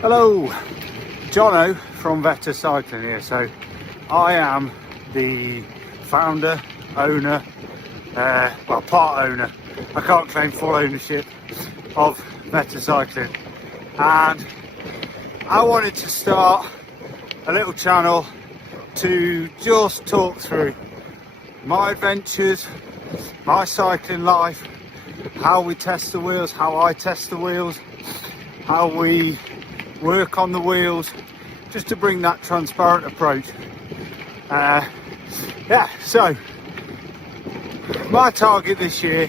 Hello, Jono from Vetta Cycling here. So I am the founder, owner, well, part owner. I can't claim full ownership of Vetta Cycling, and I wanted to start a little channel to just talk through my adventures, my cycling life, how we test the wheels, how I test the wheels, how we work on the wheels, just to bring that transparent approach. So my target this year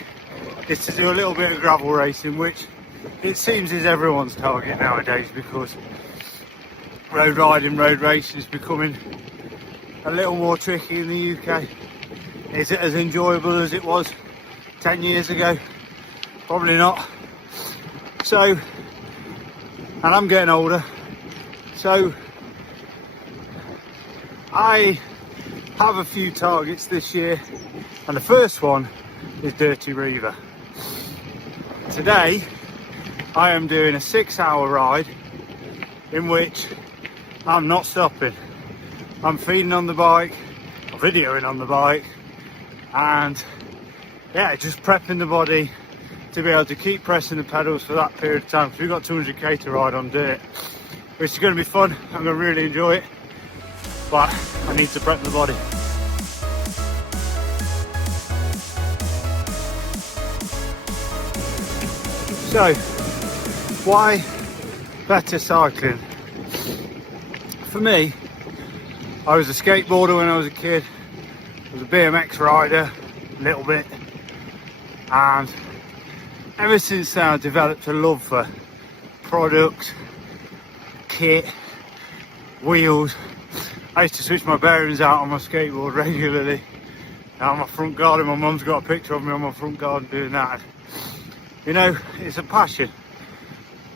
is to do a little bit of gravel racing, which it seems is everyone's target nowadays, because road riding, road racing is becoming a little more tricky in the UK. Is it as enjoyable as it was 10 years ago? Probably not. So, and I'm getting older, so I have a few targets this year, and the first one is Dirty Reaver. Today I am doing a 6-hour ride in which I'm not stopping. I'm feeding on the bike, I'm videoing on the bike, and yeah, just prepping the body to be able to keep pressing the pedals for that period of time, because we've got 200k to ride on dirt, which is going to be fun. I'm going to really enjoy it, but I need to prep the body. So, why Vetta Cycling? For me, I was a skateboarder when I was a kid. I was a BMX rider, a little bit, and ever since then I've developed a love for products, kit, wheels. I used to switch my bearings out on my skateboard regularly. Now on my front garden, my mum's got a picture of me on my front garden doing that. You know, it's a passion.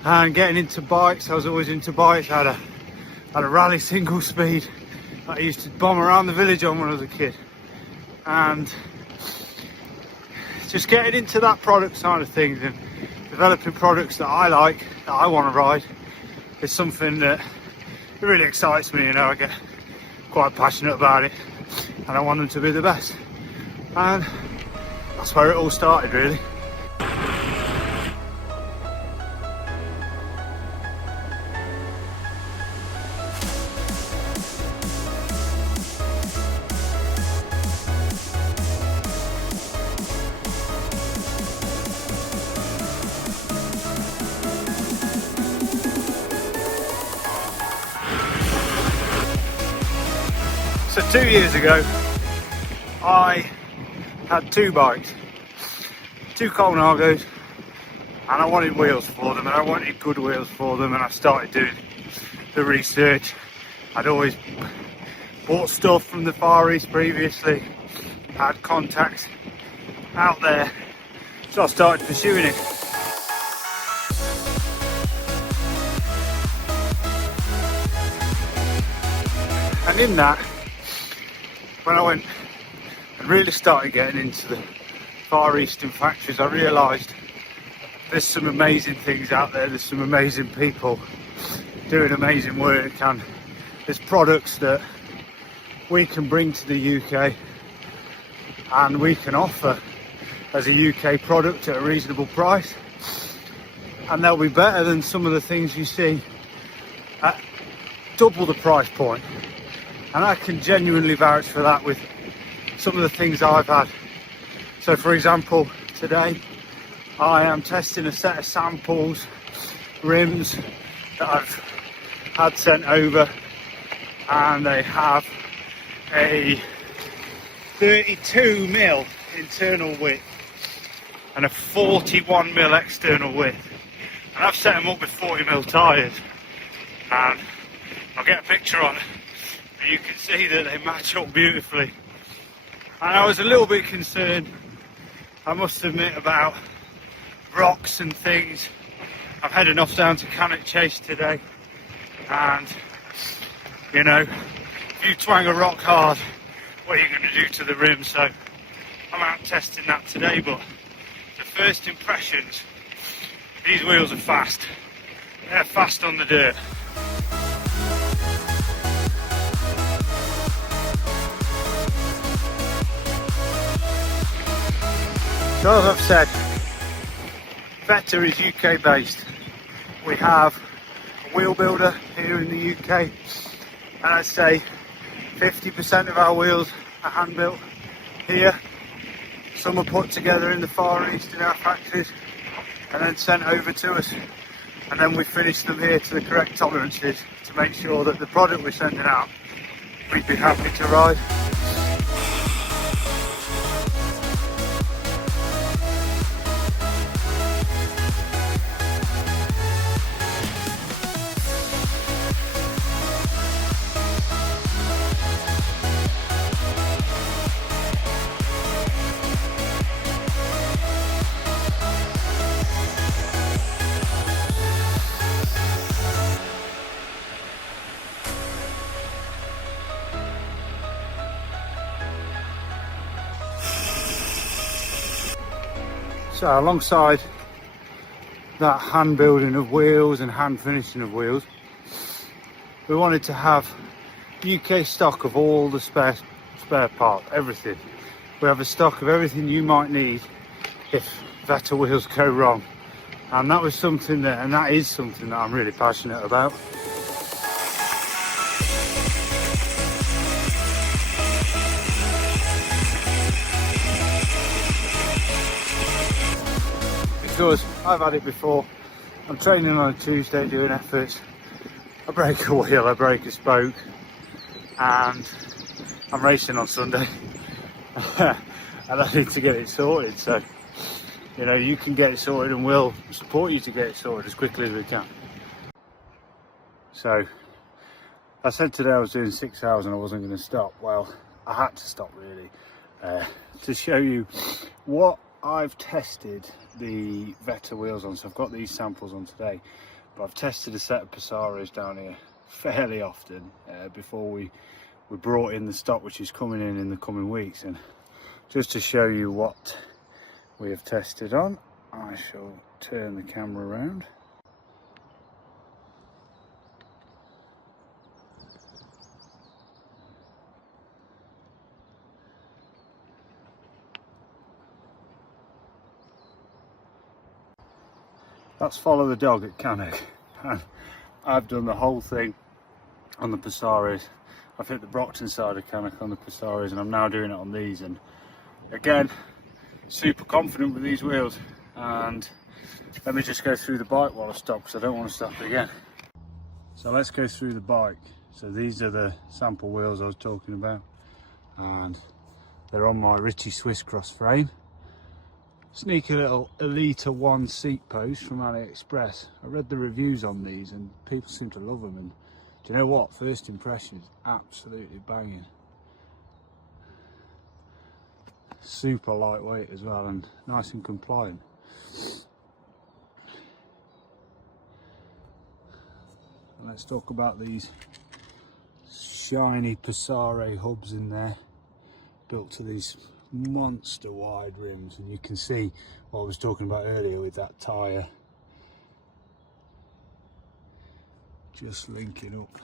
And getting into bikes, I was always into bikes. I had a rally single speed that I used to bomb around the village on when I was a kid. And just getting into that product side of things and developing products that I like, that I want to ride, is something that it really excites me. You know, I get quite passionate about it, and I want them to be the best. And that's where it all started, really. So 2 years ago, I had two bikes, two Colnagos, and I wanted wheels for them, and I wanted good wheels for them, and I started doing the research. I'd always bought stuff from the Far East previously, had contacts out there, so I started pursuing it. And in that, when I went and really started getting into the Far Eastern factories, I realised there's some amazing things out there, there's some amazing people doing amazing work, and there's products that we can bring to the UK and we can offer as a UK product at a reasonable price, and they'll be better than some of the things you see at double the price point. And I can genuinely vouch for that with some of the things I've had. So for example, today I am testing a set of samples, rims that I've had sent over, and they have a 32mm internal width and a 41mm external width. And I've set them up with 40mm tyres, and I'll get a picture on it. You can see that they match up beautifully. And I was a little bit concerned, I must admit, about rocks and things. I'm heading off down to Cannock Chase today, and you know, if you twang a rock hard, what are you going to do to the rim? So I'm out testing that today, but the first impressions, these wheels are fast. They're fast on the dirt. So as I've said, Vetta is UK based. We have a wheel builder here in the UK, and I'd say 50% of our wheels are hand built here. Some are put together in the Far East in our factories and then sent over to us, and then we finish them here to the correct tolerances to make sure that the product we're sending out we'd be happy to ride. So alongside that hand building of wheels and hand finishing of wheels, we wanted to have UK stock of all the spare parts, everything. We have a stock of everything you might need if Vetta wheels go wrong, and that was something that, and that is something that I'm really passionate about. Because I've had it before. I'm training on a Tuesday doing efforts, I break a wheel, I break a spoke, and I'm racing on Sunday and I need to get it sorted. So, you know, you can get it sorted and we'll support you to get it sorted as quickly as we can. So I said today I was doing 6 hours and I wasn't going to stop. Well, I had to stop really to show you what I've tested the Vetta wheels on. So I've got these samples on today, but I've tested a set of Passaros down here fairly often before we brought in the stock which is coming in the coming weeks. And just to show you what we have tested on, I shall turn the camera around. That's Follow the Dog at Cannock, and I've done the whole thing on the Passaros. I've hit the Brockton side of Cannock on the Passaros, and I'm now doing it on these. And again, super confident with these wheels. And let me just go through the bike while I stop, because I don't want to stop again. So let's go through the bike. So these are the sample wheels I was talking about, and they're on my Ritchie Swiss Cross frame. Sneaky little Elita 1 seat post from AliExpress. I read the reviews on these and people seem to love them, and do you know what? First impressions, absolutely banging. Super lightweight as well and nice and compliant. And let's talk about these shiny Passaro hubs in there, built to these monster wide rims, and you can see what I was talking about earlier with that tyre just linking up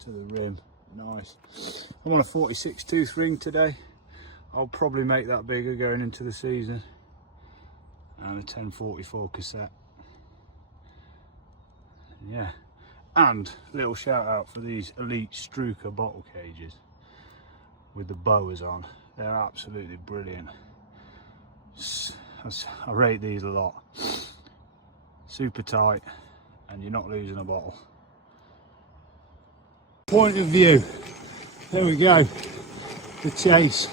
to the rim. Nice. I'm on a 46 tooth ring today. I'll probably make that bigger going into the season, and a 1044 cassette. Yeah, and little shout out for these Elite Struker bottle cages with the boas on. They're absolutely brilliant. I rate these a lot. Super tight, and you're not losing a bottle. Point of view. There we go. The chase.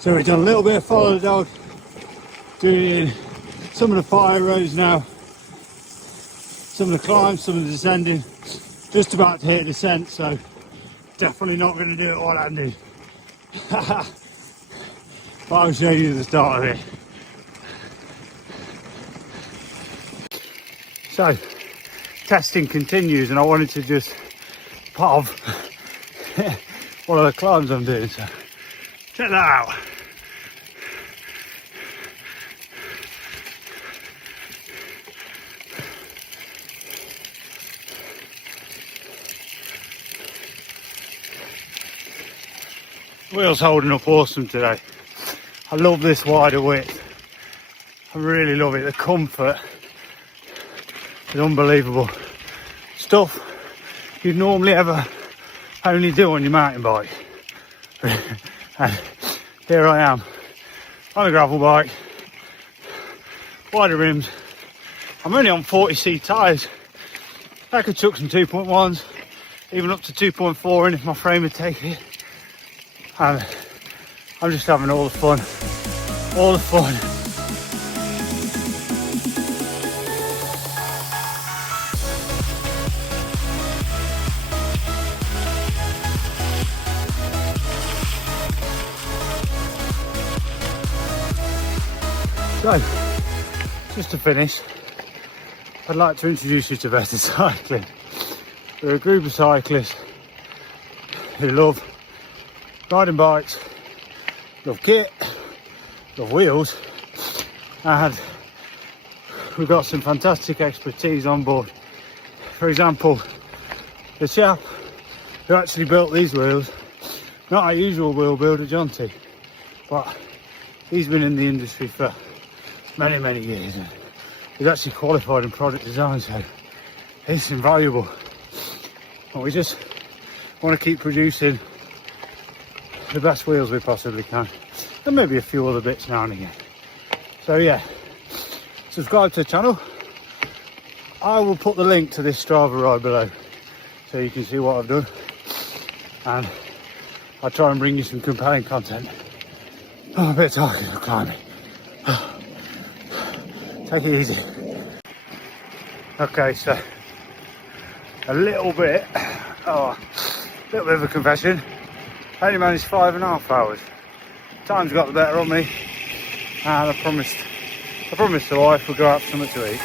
So we've done a little bit of Follow the Dog, doing some of the fire roads now, some of the climbs, some of the descending. Just about to hit a descent, so definitely not going to do it while I'm doing. But I'll show you the start of it. So, testing continues, and I wanted to just part of one of the climbs I'm doing, so check that out. Wheels holding up awesome today. I love this wider width. I really love it. The comfort is unbelievable. Stuff you'd normally ever only do on your mountain bike. And here I am on a gravel bike, wider rims. I'm only on 40C tyres. I could chuck some 2.1s, even up to 2.4 in if my frame would take it. And I'm just having all the fun. All the fun. So, just to finish, I'd like to introduce you to Vetta Cycling. We're a group of cyclists who love riding bikes, love kit, love wheels, and we've got some fantastic expertise on board. For example, the chap who actually built these wheels, not our usual wheel builder, John T, but he's been in the industry for many years. He's actually qualified in product design, so it's invaluable. And we just want to keep producing the best wheels we possibly can, and maybe a few other bits now and again. So yeah, subscribe to the channel. I will put the link to this Strava ride below so you can see what I've done, and I'll try and bring you some compelling content. I'm a bit tired of climbing. Take it easy. Okay, so a little bit of a confession. I only managed 5.5 hours. Time's got the better on me, and I promised the wife we'd go out for something to eat.